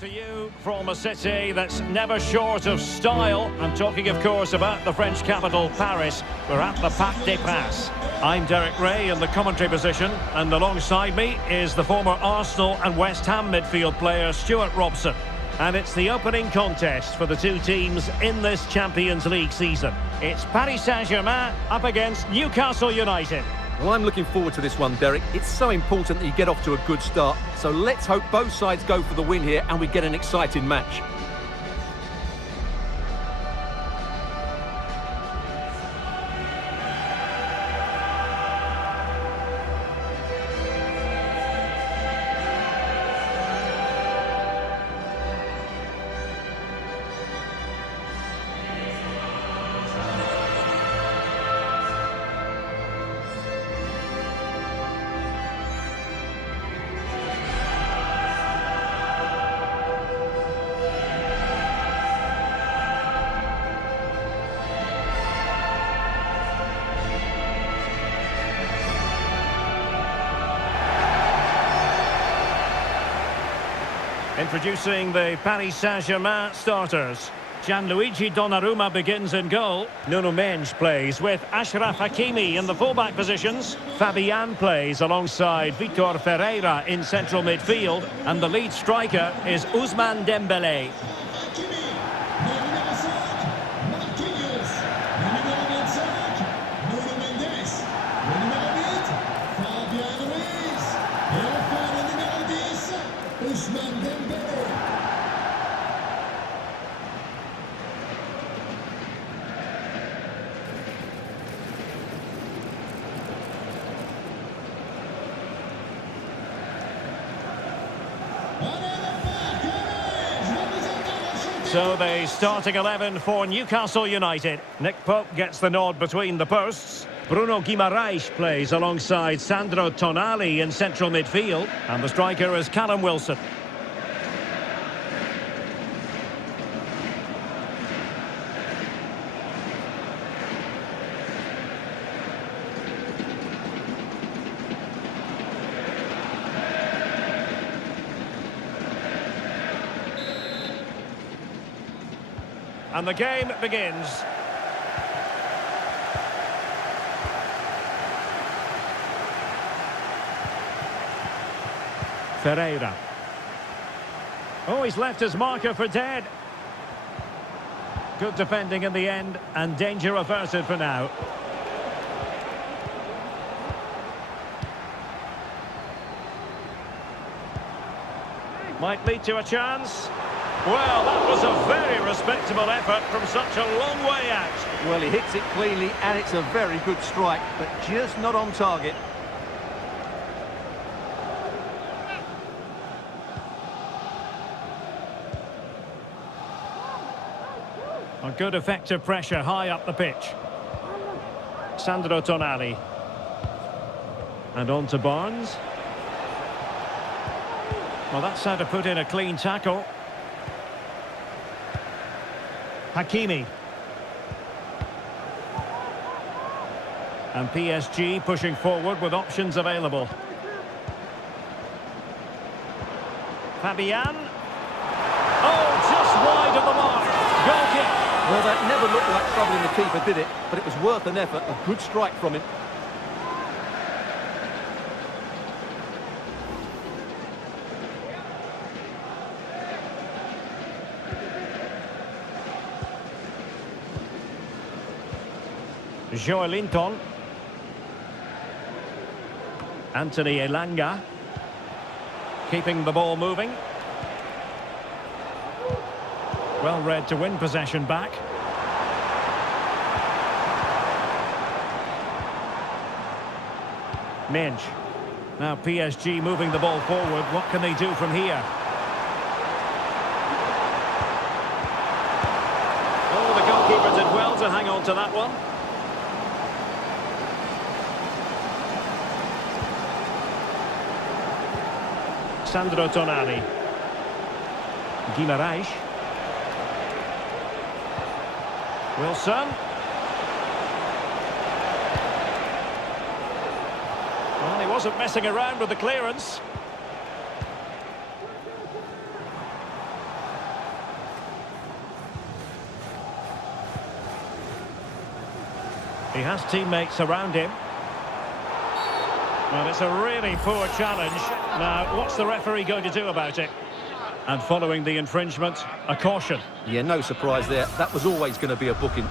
To you from a city that's never short of style. I'm talking, of course, about the French capital, Paris. We're at the Parc des Princes. I'm Derek Ray in the commentary position, and alongside me is the former Arsenal and West Ham midfield player, Stuart Robson. And it's the opening contest for the two teams in this Champions League season. It's Paris Saint Germain up against Newcastle United. Well, I'm looking forward to this one, Derek. It's so important that you get off to a good start. So let's hope both sides go for the win here and we get an exciting match. Introducing the Paris Saint-Germain starters. Gianluigi Donnarumma begins in goal. Nuno Mendes plays with Achraf Hakimi in the fullback positions. Fabian plays alongside Vitor Ferreira in central midfield. And the lead striker is Ousmane Dembélé. So the starting 11 for Newcastle United. Nick Pope gets the nod between the posts. Bruno Guimaraes plays alongside Sandro Tonali in central midfield. And the striker is Callum Wilson. And the game begins. Ferreira. Oh, he's left his marker for dead. Good defending in the end, and danger averted for now. Might lead to a chance. Well, that was a very respectable effort from such a long way out. Well, he hits it cleanly and it's a very good strike, but just not on target. A good effective pressure high up the pitch. Sandro Tonali. And on to Barnes. Well, that's how to put in a clean tackle. Hakimi. And PSG pushing forward with options available. Fabian. Oh, just wide of the mark. Goal kick. Well, that never looked like troubling the keeper, did it? But it was worth an effort. A good strike from him. Joelinton. Anthony Elanga. Keeping the ball moving. Well read to win possession back. Mendes. Now PSG moving the ball forward. What can they do from here? Oh, the goalkeeper did well to hang on to that one. Sandro Tonali. Guimaraes. Wilson. Well, he wasn't messing around with the clearance. He has teammates around him. Well, it's a really poor challenge. Now, what's the referee going to do about it? And following the infringement, a caution. Yeah, no surprise there. That was always going to be a booking.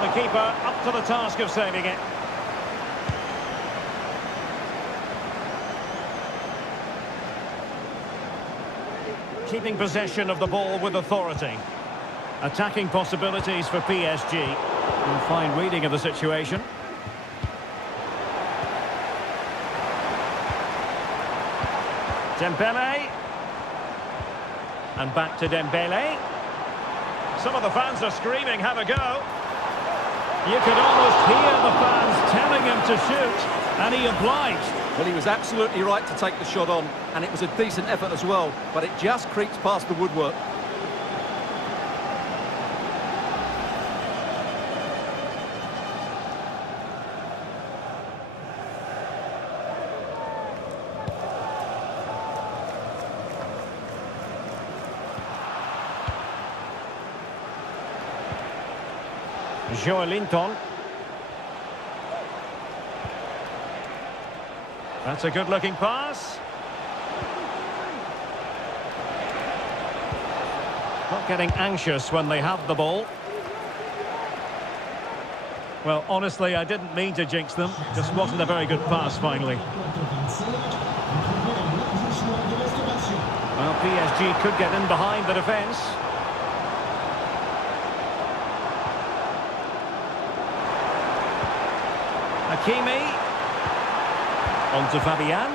The keeper up to the task of saving it. Keeping possession of the ball with authority. Attacking possibilities for PSG. And fine reading of the situation. Dembele. And back to Dembele. Some of the fans are screaming, have a go. You could almost hear the fans telling him to shoot, and he obliged. Well, he was absolutely right to take the shot on, and it was a decent effort as well, but it just creeps past the woodwork. Joelinton. That's a good-looking pass. Not getting anxious when they have the ball. Well, honestly, I didn't mean to jinx them. Just wasn't a very good pass, finally. Well, PSG could get in behind the defence. Hakimi. On to Fabian.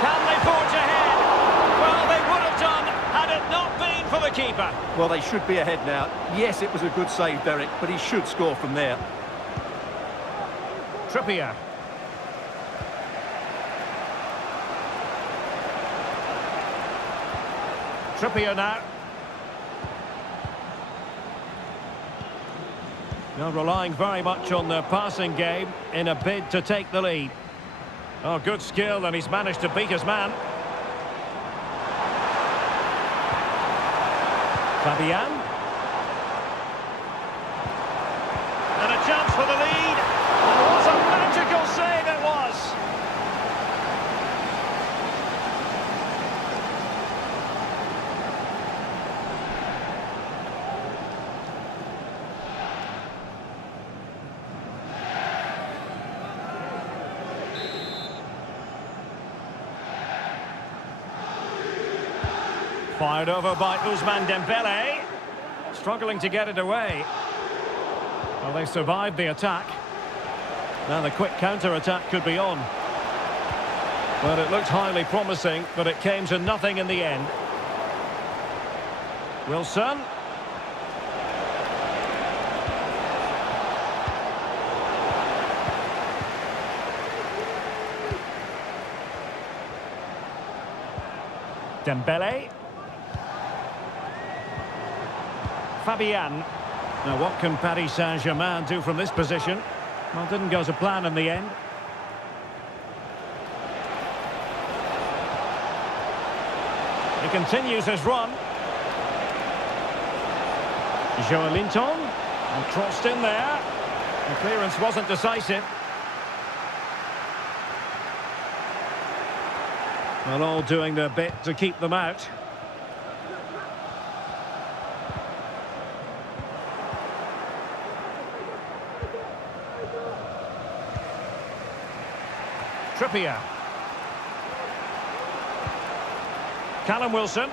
Can they forge ahead? Well, they would have done had it not been for the keeper. Well, they should be ahead now. Yes, it was a good save, Derek, but he should score from there. Trippier. Trippier now. They're relying very much on their passing game in a bid to take the lead. Oh, good skill, and he's managed to beat his man. Fabian. And a chance for the lead. What a magical save it was. Fired over by Ousmane Dembele. Struggling to get it away. Well, they survived the attack. Now the quick counter-attack could be on. Well, it looked highly promising, but it came to nothing in the end. Wilson. Dembele. Fabian. Now what can Paris Saint Germain do from this position? Well, didn't go to plan in the end. He continues his run. Joelinton. And crossed in there. The clearance wasn't decisive. Well, all doing their bit to keep them out. Trippier. Callum Wilson.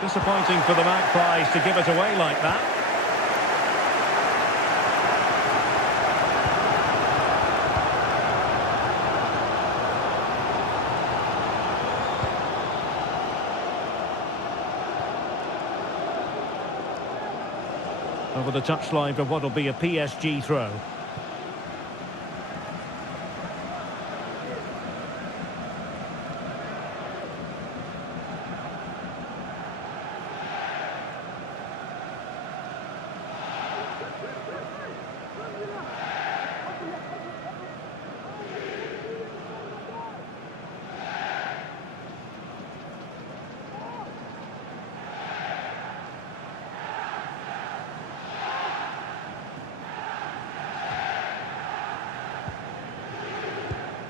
Disappointing for the Magpies to give it away like that. over the touchline for what will be a PSG throw.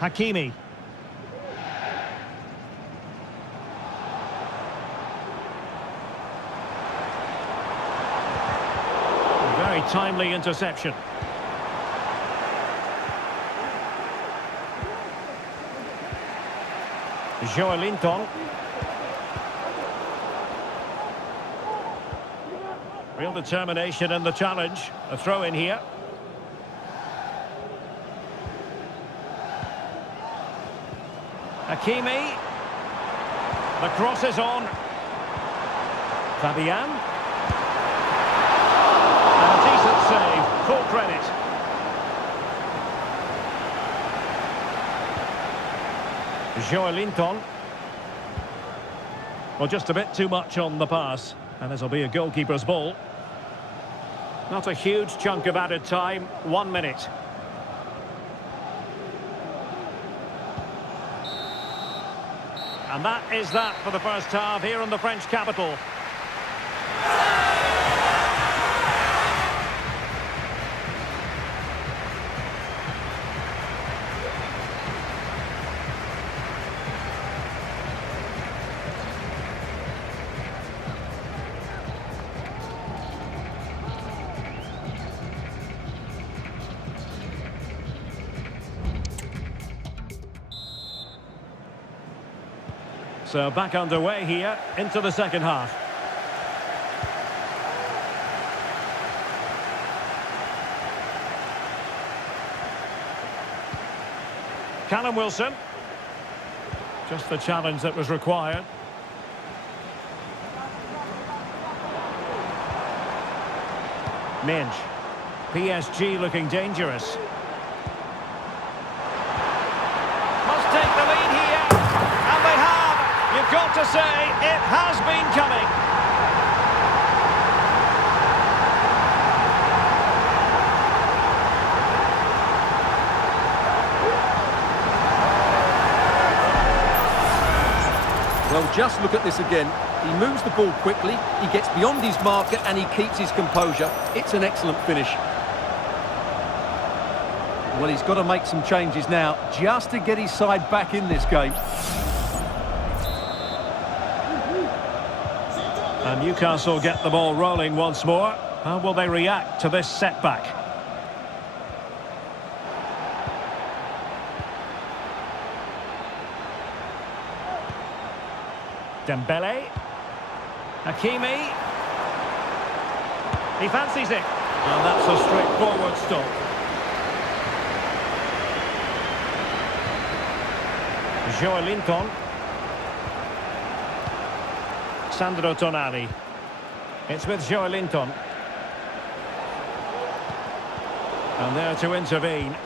Hakimi. Very timely interception. Joelinton. Real determination in the challenge. A throw in here. Hakimi. The cross is on. Fabian. And a decent save. Full credit. Joelinton. Well, just a bit too much on the pass. And this will be a goalkeeper's ball. Not a huge chunk of added time. 1 minute. And that is that for the first half here in the French capital. So back underway here into the second half. Callum Wilson. Just the challenge that was required. Minge. PSG looking dangerous. Must take the lead here. And they have. You've got to say, it has been coming. Well, just look at this again. He moves the ball quickly, he gets beyond his marker and he keeps his composure. It's an excellent finish. Well, he's got to make some changes now, just to get his side back in this game. And Newcastle get the ball rolling once more. How will they react to this setback? Dembele. Hakimi. He fancies it. And that's a straightforward stop. Joelinton. Sandro Tonali. It's with Joelinton. And there to intervene.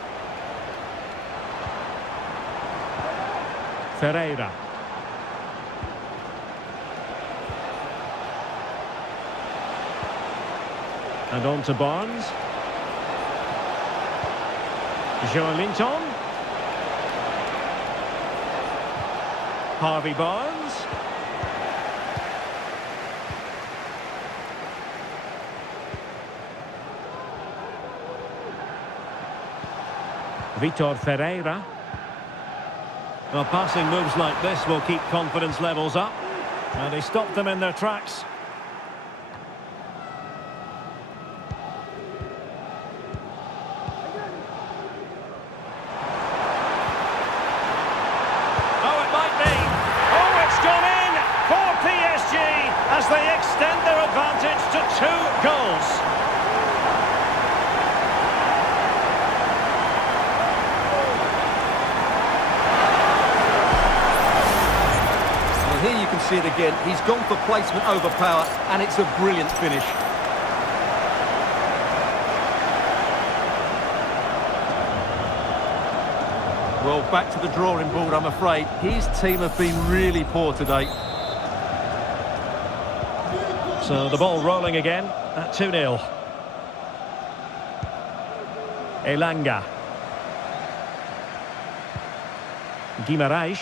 Ferreira. And on to Barnes. Joelinton. Harvey Barnes. Vitor Ferreira. Well, passing moves like this will keep confidence levels up. And they stop them in their tracks. Oh, it might be. Oh, it's gone in for PSG as they extend their advantage to 2 goals. Here you can see it again. He's gone for placement over power, and it's a brilliant finish. Well, back to the drawing board, I'm afraid. His team have been really poor today. So the ball rolling again at 2-0. Elanga. Guimaraes.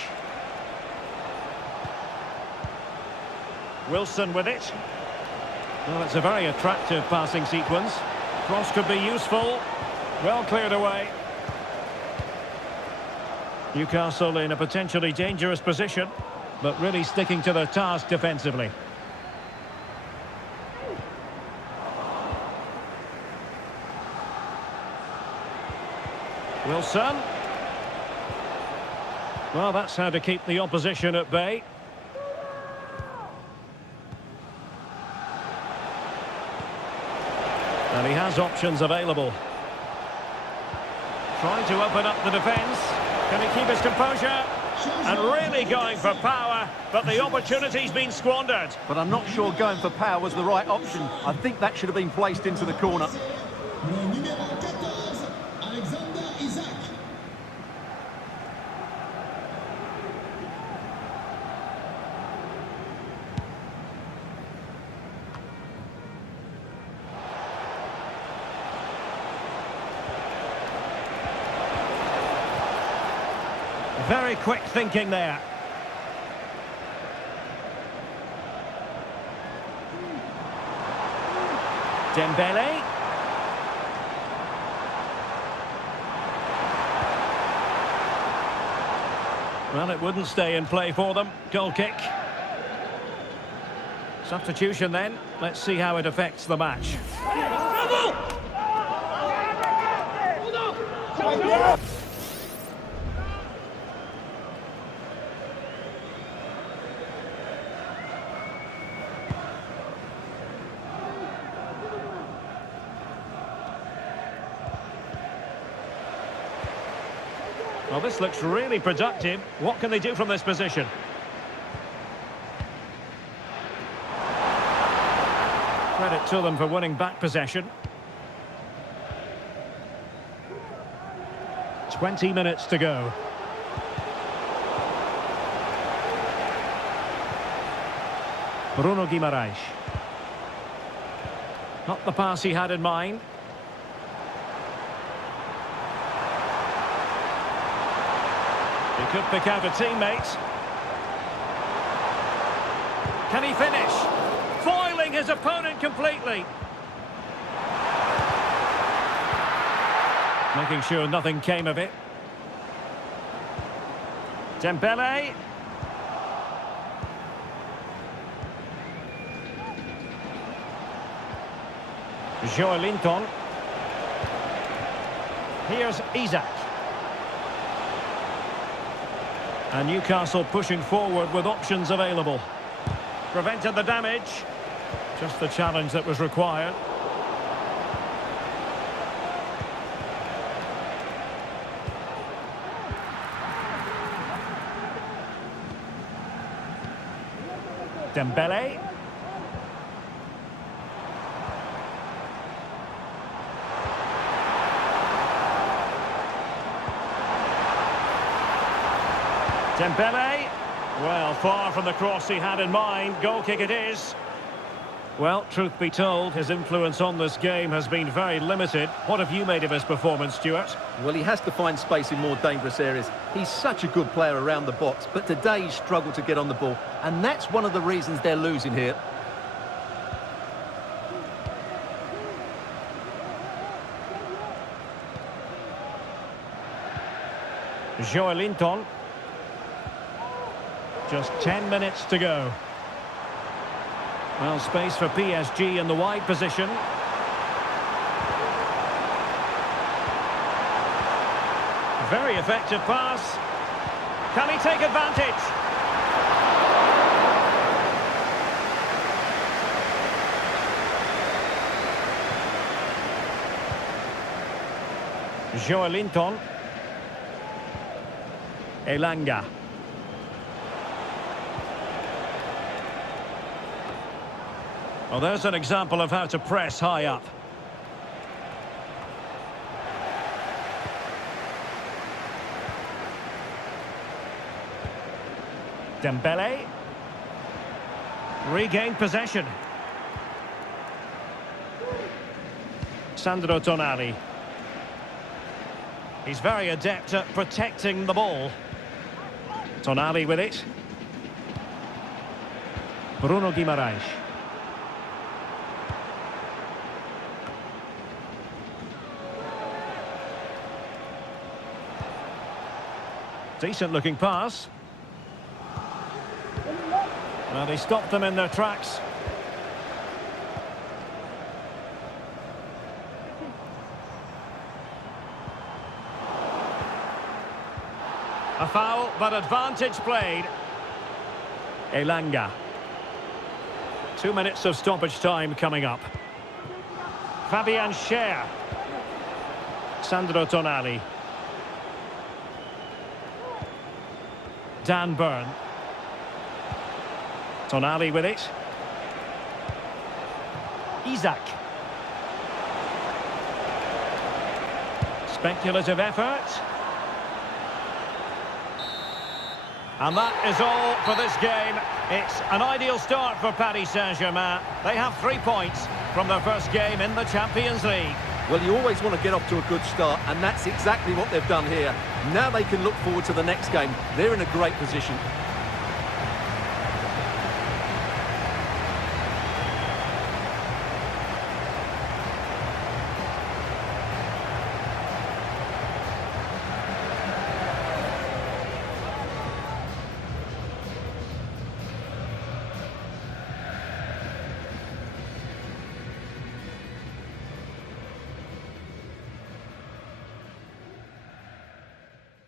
Wilson with it. Well, it's a very attractive passing sequence. Cross could be useful. Well cleared away. Newcastle in a potentially dangerous position, but really sticking to their task defensively. Wilson. Well, that's how to keep the opposition at bay. And he has options available. Trying to open up the defence. Can he keep his composure? And really going for power, but the opportunity's been squandered. But I'm not sure going for power was the right option. I think that should have been placed into the corner. Very quick thinking there. Dembele. Well, it wouldn't stay in play for them. Goal kick. Substitution then. Let's see how it affects the match. Well, this looks really productive. What can they do from this position? Credit to them for winning back possession. 20 minutes to go. Bruno Guimaraes. Not the pass he had in mind. He could pick out a teammate. Can he finish? Foiling his opponent completely. Making sure nothing came of it. Dembele. Joelinton. Here's Isak. And Newcastle pushing forward with options available. Prevented the damage. Just the challenge that was required. Dembele. Dembele, well, far from the cross he had in mind. Goal kick it is. Well, truth be told, his influence on this game has been very limited. What have you made of his performance, Stuart? Well, he has to find space in more dangerous areas. He's such a good player around the box, but today he's struggled to get on the ball, and that's one of the reasons they're losing here. Joelinton. Just 10 minutes to go. Well, space for PSG in the wide position. Very effective pass. Can he take advantage? Joelinton. Elanga. Well, there's an example of how to press high up. Dembele. Regained possession. Sandro Tonali. He's very adept at protecting the ball. Tonali with it. Bruno Guimaraes. Decent looking pass. Well, he stopped them in their tracks. A foul, but advantage played. Elanga. 2 minutes of stoppage time coming up. Fabian Schär. Sandro Tonali. Dan Burn. Tonali with it. Isak. Speculative effort. And that is all for this game. It's an ideal start for Paris Saint Germain. They have 3 points from their first game in the Champions League. Well, you always want to get off to a good start, and that's exactly what they've done here. Now they can look forward to the next game. They're in a great position.